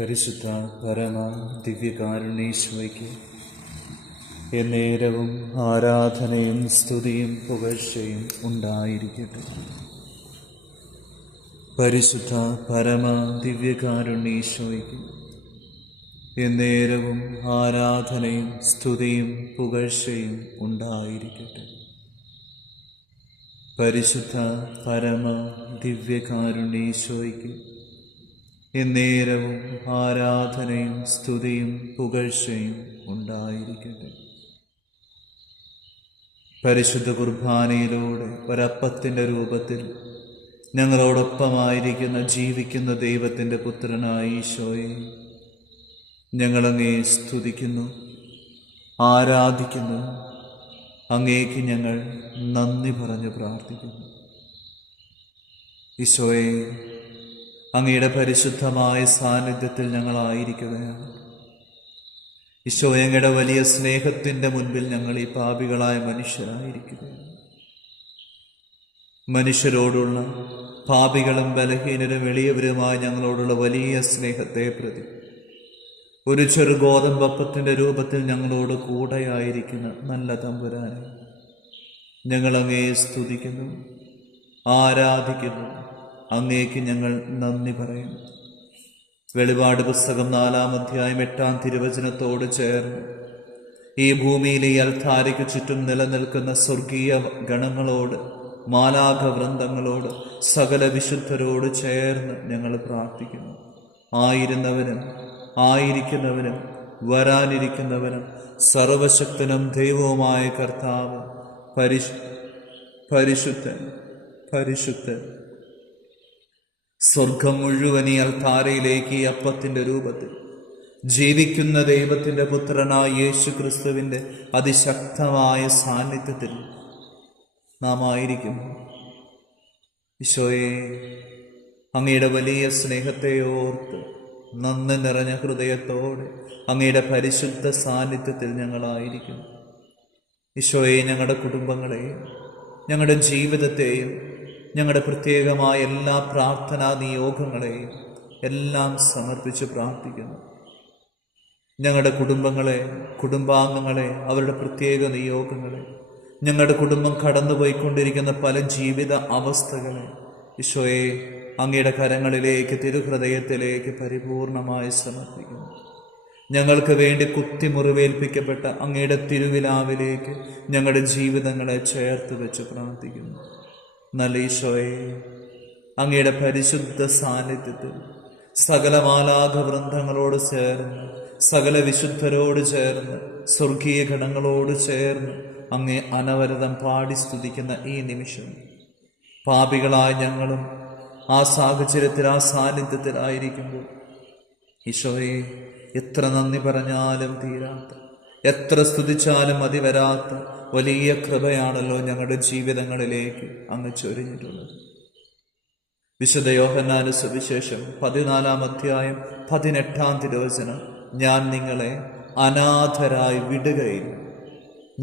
പരിശുദ്ധ പരമ ദിവ്യകാരുണ്യേശ്വയ്ക്ക് എന്നേരവും ആരാധനയും സ്തുതിയും പുകഴ്ചയും ഉണ്ടായിരിക്കട്ടെ. പരിശുദ്ധ പരമ ദിവ്യകാരുണ്യേശ്വയ്ക്ക് എന്നേരവും ആരാധനയും സ്തുതിയും പുകഴ്ചയും ഉണ്ടായിരിക്കട്ടെ. പരിശുദ്ധ പരമ ദിവ്യകാരുണ്യേശ്വയ്ക്ക് എന്നേരവും ആരാധനയും സ്തുതിയും പുകഴ്ചയും ഉണ്ടായിരിക്കട്ടെ. പരിശുദ്ധ കുർബാനയിലൂടെ ഒരപ്പത്തിൻ്റെ രൂപത്തിൽ ഞങ്ങളോടൊപ്പമായിരിക്കുന്ന ജീവിക്കുന്ന ദൈവത്തിൻ്റെ പുത്രനായ ഈശോയെ ഞങ്ങളങ്ങേ സ്തുതിക്കുന്നു, ആരാധിക്കുന്നു. അങ്ങേക്ക് ഞങ്ങൾ നന്ദി പറഞ്ഞ് പ്രാർത്ഥിക്കുന്നു. ഈശോയെ, അങ്ങയുടെ പരിശുദ്ധമായ സാന്നിധ്യത്തിൽ ഞങ്ങളായിരിക്കുകയാണ്. ഈശോ, അങ്ങയുടെ വലിയ സ്നേഹത്തിൻ്റെ മുൻപിൽ ഞങ്ങൾ ഈ പാപികളായ മനുഷ്യരായിരിക്കുകയാണ്. മനുഷ്യരോടുള്ള, പാപികളും ബലഹീനരും എളിയവരുമായ ഞങ്ങളോടുള്ള വലിയ സ്നേഹത്തെ പ്രതി ഒരു ചെറു ഗോതമ്പപ്പത്തിൻ്റെ രൂപത്തിൽ ഞങ്ങളോട് കൂടെയായിരിക്കുന്ന നല്ല തമ്പുരാനെ ഞങ്ങളങ്ങേ സ്തുതിക്കുന്നു, ആരാധിക്കുന്നു. അങ്ങേക്ക് ഞങ്ങൾ നന്ദി പറയുന്നു. വെളിപാട് പുസ്തകം 4-ാം അധ്യായം 8-ാം തിരുവചനത്തോട് ചേർന്ന് ഈ ഭൂമിയിലെ ഈ അൽത്താരയ്ക്ക് ചുറ്റും നിലനിൽക്കുന്ന സ്വർഗീയ ഗണങ്ങളോട്, മാലാഖ വൃന്ദങ്ങളോട്, സകല വിശുദ്ധരോട് ചേർന്ന് ഞങ്ങൾ പ്രാർത്ഥിക്കുന്നു. ആയിരുന്നവനും ആയിരിക്കുന്നവനും വരാനിരിക്കുന്നവനും സർവശക്തനും ദൈവവുമായ കർത്താവ് പരിശുദ്ധൻ പരിശുദ്ധൻ. സ്വർഗം മുഴുവൻ ഈ അൽത്താരയിലേക്ക് ഈ അപ്പത്തിൻ്റെ രൂപത്തിൽ ജീവിക്കുന്ന ദൈവത്തിൻ്റെ പുത്രനായ യേശു ക്രിസ്തുവിൻ്റെ അതിശക്തമായ സാന്നിധ്യത്തിൽ നാം ആയിരിക്കുന്നു. ഈശോയെ, അങ്ങയുടെ വലിയ സ്നേഹത്തെ ഓർത്ത് നന്ദി നിറഞ്ഞ ഹൃദയത്തോടെ അങ്ങയുടെ പരിശുദ്ധ സാന്നിധ്യത്തിൽ ഞങ്ങളായിരിക്കുന്നു. ഈശോയെ, ഞങ്ങളുടെ കുടുംബങ്ങളെയും ഞങ്ങളുടെ ജീവിതത്തെയും ഞങ്ങളുടെ പ്രത്യേകമായ എല്ലാ പ്രാർത്ഥനാ നിയോഗങ്ങളെയും എല്ലാം സമർപ്പിച്ച് പ്രാർത്ഥിക്കുന്നു. ഞങ്ങളുടെ കുടുംബങ്ങളെ, കുടുംബാംഗങ്ങളെ, അവരുടെ പ്രത്യേക നിയോഗങ്ങളെ, ഞങ്ങളുടെ കുടുംബം കടന്നുപോയിക്കൊണ്ടിരിക്കുന്ന പല ജീവിത അവസ്ഥകളെ ഈശോയെ അങ്ങയുടെ കരങ്ങളിലേക്ക്, തിരുഹൃദയത്തിലേക്ക് പരിപൂർണമായി സമർപ്പിക്കുന്നു. ഞങ്ങൾക്ക് വേണ്ടി കുത്തിമുറിവേൽപ്പിക്കപ്പെട്ട അങ്ങയുടെ തിരുവിലാവിലേക്ക് ഞങ്ങളുടെ ജീവിതങ്ങളെ ചേർത്ത് വെച്ച് പ്രാർത്ഥിക്കുന്നു. നല്ല ഈശോയെ, അങ്ങയുടെ പരിശുദ്ധ സാന്നിധ്യത്തിൽ സകല മാലാഖ വൃന്ദങ്ങളോട് ചേർന്ന്, സകല വിശുദ്ധരോട് ചേർന്ന്, സ്വർഗീയ ഗണങ്ങളോട് ചേർന്ന് അങ്ങേ അനവരതം പാടി സ്തുതിക്കുന്ന ഈ നിമിഷം പാപികളായ ഞങ്ങളും ആ സാഹചര്യത്തിൽ, ആ സാന്നിധ്യത്തിലായിരിക്കുമ്പോൾ ഈശോയെ, എത്ര നന്ദി പറഞ്ഞാലും തീരാത്ത, എത്ര സ്തുതിച്ചാലും മതി വരാത്ത വലിയ കൃപയാണല്ലോ ഞങ്ങളുടെ ജീവിതങ്ങളിലേക്ക് അങ്ങ് ചൊരിഞ്ഞിട്ടുള്ളത്. വിശുദ്ധ യോഹന്നാന്റെ സുവിശേഷം 14-ാം അധ്യായം 18-ാം തിരുവചനം: ഞാൻ നിങ്ങളെ അനാഥരായി വിടുകയില്ല,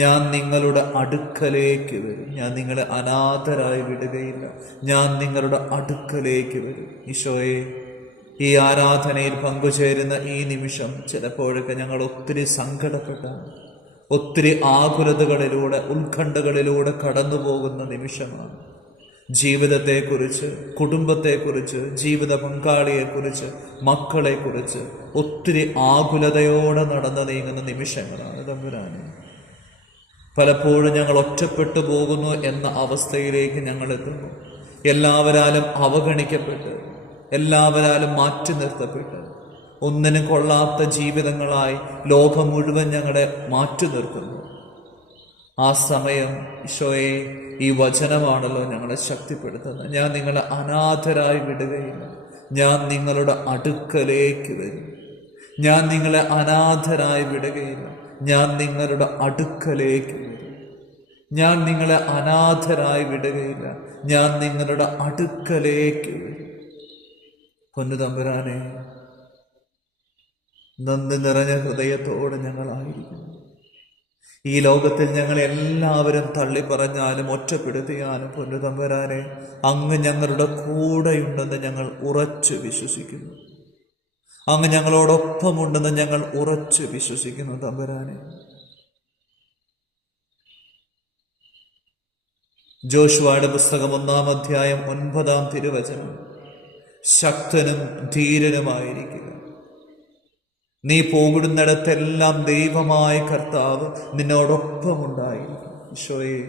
ഞാൻ നിങ്ങളുടെ അടുക്കലേക്ക് വരും. ഞാൻ നിങ്ങളെ അനാഥരായി വിടുകയില്ല, ഞാൻ നിങ്ങളുടെ അടുക്കലേക്ക് വരും. ഈശോയെ, ഈ ആരാധനയിൽ പങ്കുചേരുന്ന ഈ നിമിഷം ചിലപ്പോഴൊക്കെ ഞങ്ങൾ ഒത്തിരി സങ്കടപ്പെട്ടാണ്, ഒത്തിരി ആകുലതകളിലൂടെ, ഉത്കണ്ഠകളിലൂടെ കടന്നു പോകുന്ന നിമിഷമാണ്. ജീവിതത്തെക്കുറിച്ച്, കുടുംബത്തെക്കുറിച്ച്, ജീവിത പങ്കാളിയെക്കുറിച്ച്, മക്കളെക്കുറിച്ച് ഒത്തിരി ആകുലതയോടെ നടന്നു നീങ്ങുന്ന നിമിഷങ്ങളാണ് തമ്പുരാനെ. പലപ്പോഴും ഞങ്ങൾ ഒറ്റപ്പെട്ടു പോകുന്നു എന്ന അവസ്ഥയിലേക്ക് ഞങ്ങൾ എത്തുന്നു. എല്ലാവരാലും അവഗണിക്കപ്പെട്ട്, എല്ലാവരാലും മാറ്റി നിർത്തപ്പെട്ട്, ഒന്നിനും കൊള്ളാത്ത ജീവിതങ്ങളായി ലോകം മുഴുവൻ ഞങ്ങളെ മാറ്റി നിർത്തുന്നു. ആ സമയം ഈശോയെ, ഈ വചനമാണല്ലോ ഞങ്ങളെ ശക്തിപ്പെടുത്തുന്നത്. ഞാൻ നിങ്ങളെ അനാഥരായി വിടുകയില്ല, ഞാൻ നിങ്ങളുടെ അടുക്കലേക്ക് വരും. ഞാൻ നിങ്ങളെ അനാഥരായി വിടുകയില്ല, ഞാൻ നിങ്ങളുടെ അടുക്കലേക്ക് വരും. ഞാൻ നിങ്ങളെ അനാഥരായി വിടുകയില്ല, ഞാൻ നിങ്ങളുടെ അടുക്കലേക്ക് വരും. പൊന്നു തമ്പുരാനെ, നന്ദി നിറഞ്ഞ ഹൃദയത്തോടെ ഞങ്ങളായിരിക്കുന്നു. ഈ ലോകത്തിൽ ഞങ്ങൾ എല്ലാവരും തള്ളിപ്പറഞ്ഞാലും ഒറ്റപ്പെടുത്തിയാലും പൊന്നു തമ്പുരാനെ, അങ്ങ് ഞങ്ങളുടെ കൂടെയുണ്ടെന്ന് ഞങ്ങൾ ഉറച്ചു വിശ്വസിക്കുന്നു. അങ്ങ് ഞങ്ങളോടൊപ്പമുണ്ടെന്ന് ഞങ്ങൾ ഉറച്ചു വിശ്വസിക്കുന്നു തമ്പുരാനെ. ജോഷുവയുടെ പുസ്തകം 1-ാം അധ്യായം 9-ാം തിരുവചനം. ശക്തനും ധീരനുമായിരിക്കുക, നീ പോകുന്നിടത്തെല്ലാം ദൈവമായ കർത്താവ് നിന്നോടൊപ്പമുണ്ടായിരിക്കും. ഈശോയെ,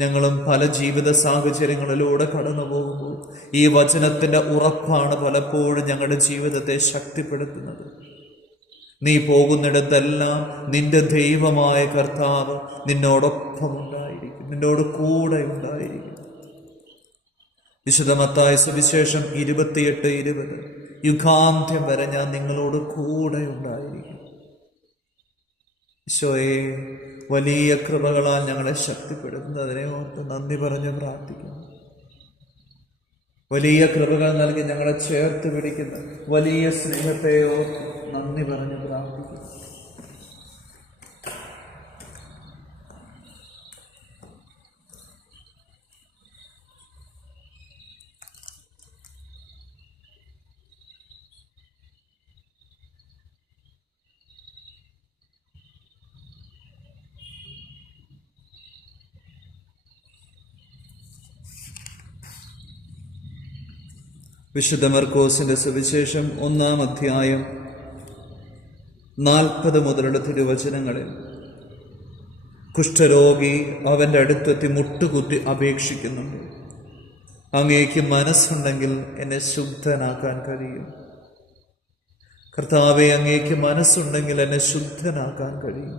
ഞങ്ങളും പല ജീവിത സാഹചര്യങ്ങളിലൂടെ കടന്നു പോകുമ്പോൾ ഈ വചനത്തിൻ്റെ ഉറപ്പാണ് പലപ്പോഴും ഞങ്ങളുടെ ജീവിതത്തെ ശക്തിപ്പെടുത്തുന്നത്. നീ പോകുന്നിടത്തെല്ലാം നിന്റെ ദൈവമായ കർത്താവ് നിന്നോടൊപ്പമുണ്ടായിരിക്കും, നിന്നോട് കൂടെ ഉണ്ടായിരിക്കും. വിശുദ്ധ മത്തായി സുവിശേഷം 28:20, യുഗാന്ത്യം വരെ ഞാൻ നിങ്ങളോട് കൂടെ ഉണ്ടായിരിക്കും. ഈശോയെ, വലിയ കൃപകളാൽ ഞങ്ങളെ ശക്തിപ്പെടുത്തുന്നതിനെ ഓർത്ത് നന്ദി പറഞ്ഞ് പ്രാർത്ഥിക്കുന്നു. വലിയ കൃപകൾ നൽകി ഞങ്ങളെ ചേർത്ത് പിടിക്കുന്ന വലിയ സ്നേഹത്തെ ഓർത്ത് നന്ദി പറഞ്ഞ് പ്രാർത്ഥിക്കുന്നു. വിശുദ്ധ മർക്കോസിന്റെ സുവിശേഷം 1-ാം അധ്യായം 40 മുതലുള്ള തിരുവചനങ്ങളിൽ കുഷ്ഠരോഗി അവൻ്റെ അടുത്തെത്തി മുട്ടുകുത്തി അപേക്ഷിക്കുന്നുണ്ട്. അങ്ങേക്ക് മനസ്സുണ്ടെങ്കിൽ എന്നെ ശുദ്ധനാക്കാൻ കഴിയും. കർത്താവെ, അങ്ങേക്ക് മനസ്സുണ്ടെങ്കിൽ എന്നെ ശുദ്ധനാക്കാൻ കഴിയും.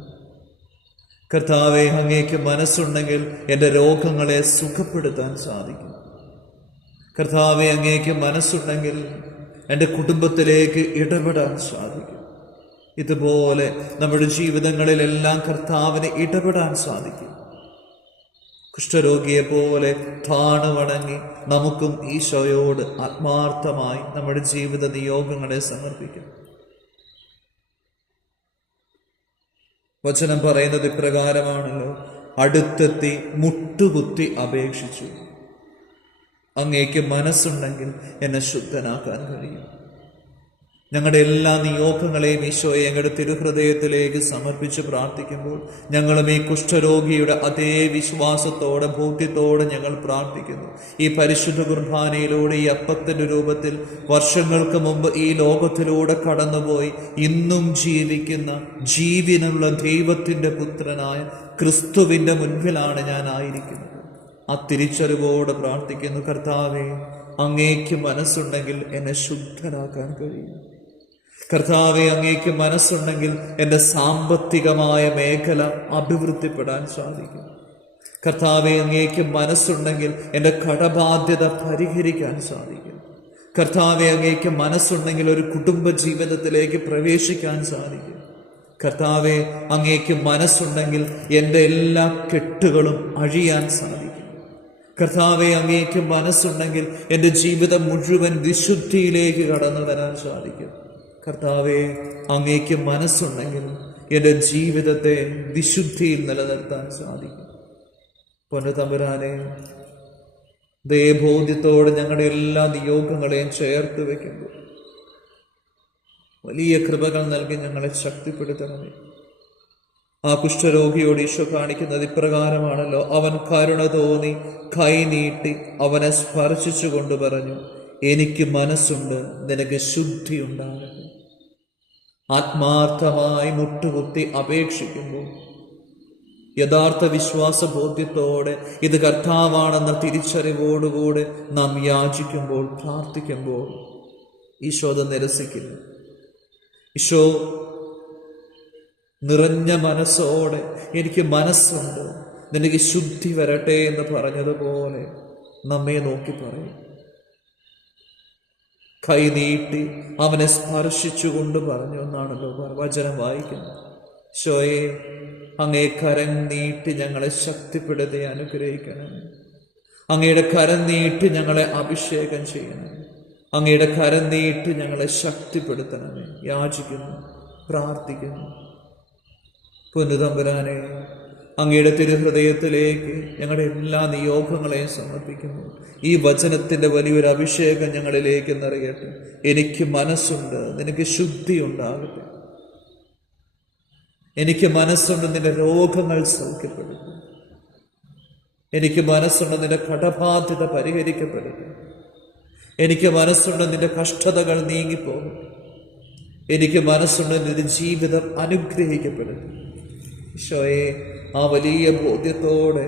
കർത്താവെ, അങ്ങേക്ക് മനസ്സുണ്ടെങ്കിൽ എൻ്റെ രോഗങ്ങളെ സുഖപ്പെടുത്താൻ സാധിക്കും. കർത്താവെ, അങ്ങേക്ക് മനസ്സുണ്ടെങ്കിൽ എൻ്റെ കുടുംബത്തിലേക്ക് ഇടപെടാൻ സാധിക്കും. ഇതുപോലെ നമ്മുടെ ജീവിതങ്ങളിലെല്ലാം കർത്താവിന് ഇടപെടാൻ സാധിക്കും. കുഷ്ഠരോഗിയെ പോലെ താണുവണങ്ങി നമുക്കും ഈശോയോട് ആത്മാർത്ഥമായി നമ്മുടെ ജീവിത നിയോഗങ്ങളെ സമർപ്പിക്കും. വചനം പറയുന്നത് ഇപ്രകാരമാണല്ലോ, അടുത്തെത്തി മുട്ടുകുത്തി അപേക്ഷിച്ചു. അങ്ങേക്ക് മനസ്സുണ്ടെങ്കിൽ എന്നെ ശുദ്ധനാക്കാൻ കഴിയും. ഞങ്ങളുടെ എല്ലാ നിയോഗങ്ങളെയും ഈശോയെ ഞങ്ങളുടെ തിരുഹൃദയത്തിലേക്ക് സമർപ്പിച്ച് പ്രാർത്ഥിക്കുമ്പോൾ ഞങ്ങളും ഈ കുഷ്ഠരോഗിയുടെ അതേ വിശ്വാസത്തോടെ ബോധ്യത്തോടെ ഞങ്ങൾ പ്രാർത്ഥിക്കുന്നു. ഈ പരിശുദ്ധ കുർബാനയിലൂടെ ഈ അപ്പത്തിൻ്റെ രൂപത്തിൽ വർഷങ്ങൾക്ക് മുമ്പ് ഈ ലോകത്തിലൂടെ കടന്നുപോയി ഇന്നും ജീവിക്കുന്ന ജീവനുള്ള ദൈവത്തിൻ്റെ പുത്രനായ ക്രിസ്തുവിൻ്റെ മുൻപിലാണ് ഞാൻ ആയിരിക്കുന്നത്. ആ തിരിച്ചറിവോടെ പ്രാർത്ഥിക്കുന്നു. കർത്താവെ, അങ്ങേക്ക് മനസ്സുണ്ടെങ്കിൽ എന്നെ ശുദ്ധനാക്കാൻ കഴിയും. കർത്താവെ, അങ്ങേക്ക് മനസ്സുണ്ടെങ്കിൽ എൻ്റെ സാമ്പത്തികമായ മേഖല അഭിവൃദ്ധിപ്പെടാൻ സാധിക്കും. കർത്താവെ, അങ്ങേക്ക് മനസ്സുണ്ടെങ്കിൽ എൻ്റെ കടബാധ്യത പരിഹരിക്കാൻ സാധിക്കും. കർത്താവെ, അങ്ങേക്ക് മനസ്സുണ്ടെങ്കിൽ ഒരു കുടുംബ ജീവിതത്തിലേക്ക് പ്രവേശിക്കാൻ സാധിക്കും. കർത്താവെ, അങ്ങേക്ക് മനസ്സുണ്ടെങ്കിൽ എൻ്റെ എല്ലാ കെട്ടുകളും അഴിയാൻ സാധിക്കും. കർത്താവെ, അങ്ങേക്ക് മനസ്സുണ്ടെങ്കിൽ എൻ്റെ ജീവിതം മുഴുവൻ വിശുദ്ധിയിലേക്ക് കടന്നു വരാൻ സാധിക്കും. കർത്താവെ, അങ്ങേക്ക് മനസ്സുണ്ടെങ്കിൽ എൻ്റെ ജീവിതത്തെ വിശുദ്ധിയിൽ നിലനിർത്താൻ സാധിക്കും. പൊന്നുതമ്പുരാനെ, ദയബോധ്യത്തോടെ ഞങ്ങളുടെ എല്ലാ നിയോഗങ്ങളെയും ചേർത്ത് വയ്ക്കുമ്പോൾ വലിയ കൃപകൾ നൽകി ഞങ്ങളെ ശക്തിപ്പെടുത്തണമേ. ആ കുഷ്ഠരോഗിയോട് ഈശോ കാണിക്കുന്നത് ഇപ്രകാരമാണല്ലോ, അവൻ കരുണ തോന്നി കൈ നീട്ടി അവനെ സ്പർശിച്ചുകൊണ്ട് പറഞ്ഞു, എനിക്ക് മനസ്സുണ്ട്, നിനക്ക് ശുദ്ധി ഉണ്ടാകട്ടെ. ആത്മാർത്ഥമായി മുട്ടുകുത്തി അപേക്ഷിക്കുമ്പോൾ, യഥാർത്ഥ വിശ്വാസ ബോധ്യത്തോടെ ഇത് കർത്താവാണെന്ന തിരിച്ചറിവോടുകൂടെ നാം യാചിക്കുമ്പോൾ, പ്രാർത്ഥിക്കുമ്പോൾ ഈശോ അത് നിരസിക്കില്ല. ഈശോ നിറഞ്ഞ മനസ്സോടെ എനിക്ക് മനസ്സുണ്ട്, നിനക്ക് ശുദ്ധി വരട്ടെ എന്ന് പറഞ്ഞതുപോലെ നമ്മെ നോക്കി പറയും. കൈ നീട്ടി അവനെ സ്പർശിച്ചുകൊണ്ട് പറഞ്ഞു എന്നാണല്ലോ വചനം വായിക്കുന്നത്. ഈശോയെ, അങ്ങേ കരം നീട്ടി ഞങ്ങളെ ശക്തിപ്പെടുത്തി അനുഗ്രഹിക്കണം. അങ്ങയുടെ കരം നീട്ടി ഞങ്ങളെ അഭിഷേകം ചെയ്യണം. അങ്ങയുടെ കരം നീട്ടി ഞങ്ങളെ ശക്തിപ്പെടുത്തണമേ. യാചിക്കുന്നു, പ്രാർത്ഥിക്കുന്നു. പൊന്നുതമ്പുരാനെ, അങ്ങയുടെ തിരുഹൃദയത്തിലേക്ക് ഞങ്ങളുടെ എല്ലാ നിയോഗങ്ങളെയും സമർപ്പിക്കുന്നു. ഈ വചനത്തിൻ്റെ വലിയൊരു അഭിഷേകം ഞങ്ങളിലേക്ക് നിറയട്ടെ. എനിക്ക് മനസ്സുണ്ട്, നിനക്ക് ശുദ്ധി ഉണ്ടാകട്ടെ. എനിക്ക് മനസ്സുണ്ട്, നിന്റെ രോഗങ്ങൾ സൗഖ്യപ്പെടുത്തും. എനിക്ക് മനസ്സുണ്ട്, നിന്റെ കടബാധ്യത പരിഹരിക്കപ്പെടട്ടെ. എനിക്ക് മനസ്സുണ്ട്, നിന്റെ കഷ്ടതകൾ നീങ്ങിപ്പോകും. എനിക്ക് മനസ്സുണ്ട്, നിന്റെ ജീവിതം അനുഗ്രഹിക്കപ്പെടട്ടെ. ഈശോയെ, ആ വലിയ ബോധ്യത്തോടെ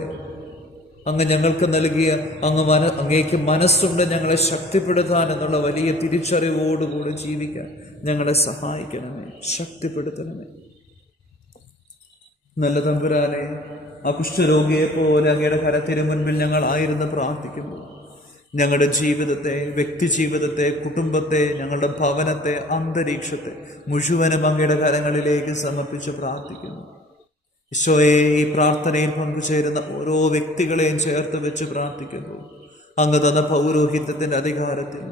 അങ്ങ് ഞങ്ങൾക്ക് നൽകിയ അങ്ങേക്ക് മനസ്സുണ്ട് ഞങ്ങളെ ശക്തിപ്പെടുത്താൻ എന്നുള്ള വലിയ തിരിച്ചറിവോടുകൂടി ജീവിക്കാൻ ഞങ്ങളെ സഹായിക്കണമേ, ശക്തിപ്പെടുത്തണമേ. നല്ല തമ്പുരാനെ, ആ കുഷ്ഠരോഗിയെ പോലെ അങ്ങയുടെ കരത്തിന് മുൻപിൽ ഞങ്ങൾ ആയിരുന്നു പ്രാർത്ഥിക്കുമ്പോൾ ഞങ്ങളുടെ ജീവിതത്തെ, വ്യക്തി ജീവിതത്തെ, കുടുംബത്തെ, ഞങ്ങളുടെ ഭവനത്തെ, അന്തരീക്ഷത്തെ മുഴുവനും അങ്ങയുടെ കരങ്ങളിലേക്ക് സമർപ്പിച്ച് പ്രാർത്ഥിക്കുന്നു. ഈശോയെ, ഈ പ്രാർത്ഥനയിൽ പങ്കുചേരുന്ന ഓരോ വ്യക്തികളെയും ചേർത്ത് വെച്ച് പ്രാർത്ഥിക്കുമ്പോൾ അങ്ങ് തന്ന പൗരോഹിത്യത്തിൻ്റെ അധികാരത്തിൽ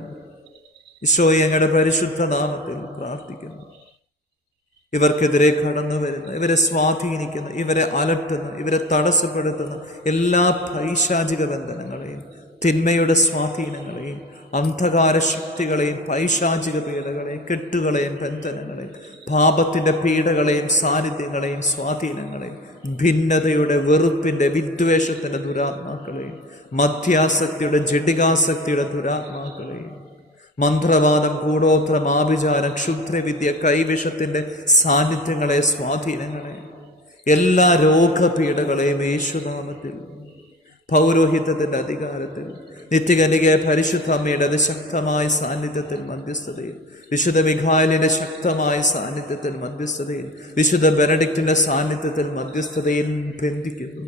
ഈശോയെ അങ്ങയുടെ പരിശുദ്ധ നാമത്തിൽ പ്രാർത്ഥിക്കുന്നു. ഇവർക്കെതിരെ കടന്നു വരുന്ന, ഇവരെ സ്വാധീനിക്കുന്ന, ഇവരെ അലട്ടുന്ന, ഇവരെ തടസ്സപ്പെടുത്തുന്ന എല്ലാ പൈശാചിക ബന്ധനങ്ങളെയും, തിന്മയുടെ സ്വാധീനങ്ങളെയും, അന്ധകാര ശക്തികളെയും, പൈശാചിക പീഡകളെയും, കെട്ടുകളെയും, ബന്ധനങ്ങളെയും, പാപത്തിൻ്റെ പീഡകളെയും, സാന്നിധ്യങ്ങളെയും, സ്വാധീനങ്ങളെയും, ഭിന്നതയുടെ, വെറുപ്പിൻ്റെ, വിദ്വേഷത്തിൻ്റെ ദുരാത്മാക്കളെയും, മധ്യാസക്തിയുടെ, ജഡികാസക്തിയുടെ ദുരാത്മാക്കളെയും, മന്ത്രവാദം, കൂടോത്രം, ആഭിചാരം, ക്ഷുദ്രവിദ്യ, കൈവിഷത്തിൻ്റെ സാന്നിധ്യങ്ങളെ, സ്വാധീനങ്ങളെ, എല്ലാ രോഗപീഠകളെയും യേശുനാമത്തിൽ പൗരോഹിത്യത്തിൻ്റെ അധികാരത്തിൽ നിത്യകന്യകയായ പരിശുദ്ധ അമ്മയുടെ അതിശക്തമായ സാന്നിധ്യത്തിൽ മധ്യസ്ഥതയിൽ, വിശുദ്ധ മിഖായേലിന്റെ ശക്തമായ സാന്നിധ്യത്തിൽ മധ്യസ്ഥതയിൽ, വിശുദ്ധ ബെനഡിക്റ്റിന്റെ സാന്നിധ്യത്തിൽ മധ്യസ്ഥതയിൽ ബന്ധിക്കുന്നു,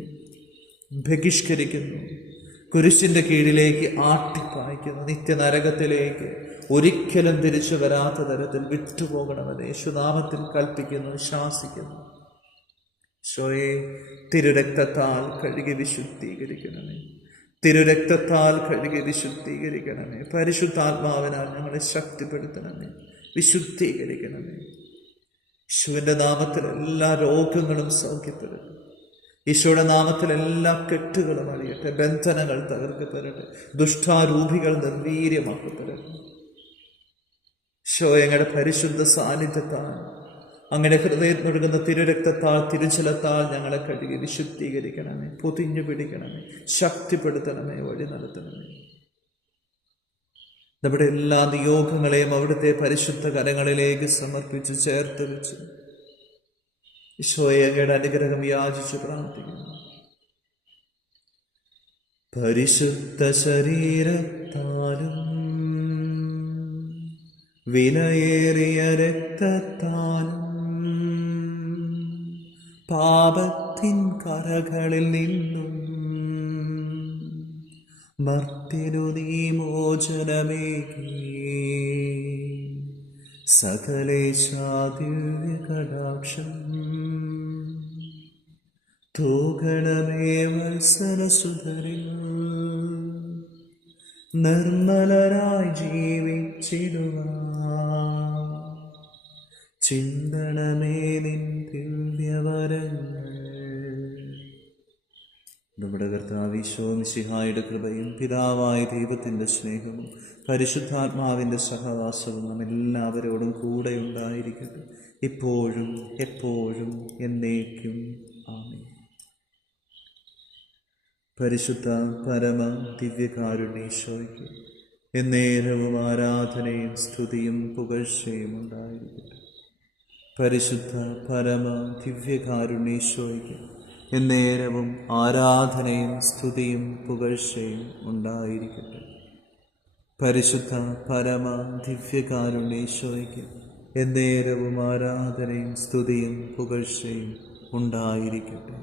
ബഹിഷ്കരിക്കുന്നു, കുരിശിന്റെ കീഴിലേക്ക് ആട്ടിപ്പായിക്കുന്നു, നിത്യനരകത്തിലേക്ക് ഒരിക്കലും തിരിച്ചു വരാത്ത തരത്തിൽ വിട്ടുപോകണമെന്ന് യേശുനാമത്തിൽ കൽപ്പിക്കുന്നു, ശാസിക്കുന്നു. ഈശോയെ, തിരുരക്തത്താൽ കഴുകി വിശുദ്ധീകരിക്കണമേ, തിരുരക്തത്താൽ കഴുകി വിശുദ്ധീകരിക്കണമേ. പരിശുദ്ധാത്മാവിനാൽ ഞങ്ങളെ ശക്തിപ്പെടുത്തണമേ, വിശുദ്ധീകരിക്കണമേ. യേശുവിൻ്റെ നാമത്തിൽ എല്ലാ രോഗങ്ങളും സൗഖ്യപ്പെടട്ടെ. ഈശോയുടെ നാമത്തിൽ എല്ലാ കെട്ടുകളും അഴിയട്ടെ, ബന്ധനങ്ങൾ തകർക്കപ്പെടട്ടെ, ദുഷ്ടാരൂപികൾ നിർവീര്യമാക്കപ്പെടട്ടെ. ഈശോ, ഞങ്ങളുടെ പരിശുദ്ധ സാന്നിധ്യത്താൽ, അങ്ങനെ ഹൃദയത്തിനൊഴുകുന്ന തിരുരക്തത്താൽ, തിരുജലത്താൽ ഞങ്ങളെ കഴുകി വിശുദ്ധീകരിക്കണമേ, പൊതിഞ്ഞു പിടിക്കണമേ, ശക്തിപ്പെടുത്തണമേ, വഴി നടത്തണമേ. നമ്മുടെ എല്ലാ നിയോഗങ്ങളെയും അവിടുത്തെ പരിശുദ്ധ കരങ്ങളിലേക്ക് സമർപ്പിച്ച് ചേർത്ത് വെച്ച് ഈശോയെ അങ്ങയുടെ അനുഗ്രഹം യാചിച്ച് പ്രാർത്ഥിക്കുന്നു. പരിശുദ്ധ ശരീരത്താലും വിലയേറിയ രക്തത്താലും പാപത്തിൻ കറകളിൽ നിന്നും മർത്യനു നീ മോചനമേകി സകലേശാദിവ്യ കടാക്ഷം തൂകണമേ വത്സലസുധരിൽ നിർമ്മലരായി ജീവിച്ചിടുവാൻ ചിന്തണമേ നിൻ ദിവ്യവരങ്ങൾ. നമ്മുടെ കർത്താവ് ഈശോ മിശിഹായുടെ കൃപയും പിതാവായ ദൈവത്തിൻ്റെ സ്നേഹവും പരിശുദ്ധാത്മാവിൻ്റെ സഹവാസവും നാം എല്ലാവരോടും കൂടെ ഉണ്ടായിരിക്കട്ടെ, ഇപ്പോഴും എപ്പോഴും എന്നേക്കും. ആമേൻ. പരിശുദ്ധ പരമ ദിവ്യകാരുണ്യേശോയ്ക്ക് എന്നേരവും ആരാധനയും സ്തുതിയും പുകഴ്ചയും ഉണ്ടായിരിക്കട്ടെ. പരിശുദ്ധ പരമ ദിവ്യകാരുണ്യേശോയ്ക്ക് എന്നേരവും ആരാധനയും സ്തുതിയും പുകഴ്ചയും ഉണ്ടായിരിക്കട്ടെ. പരിശുദ്ധ പരമ ദിവ്യകാരുണ്യേശോയ്ക്ക് എന്നേരവും ആരാധനയും സ്തുതിയും പുകഴ്ചയും ഉണ്ടായിരിക്കട്ടെ.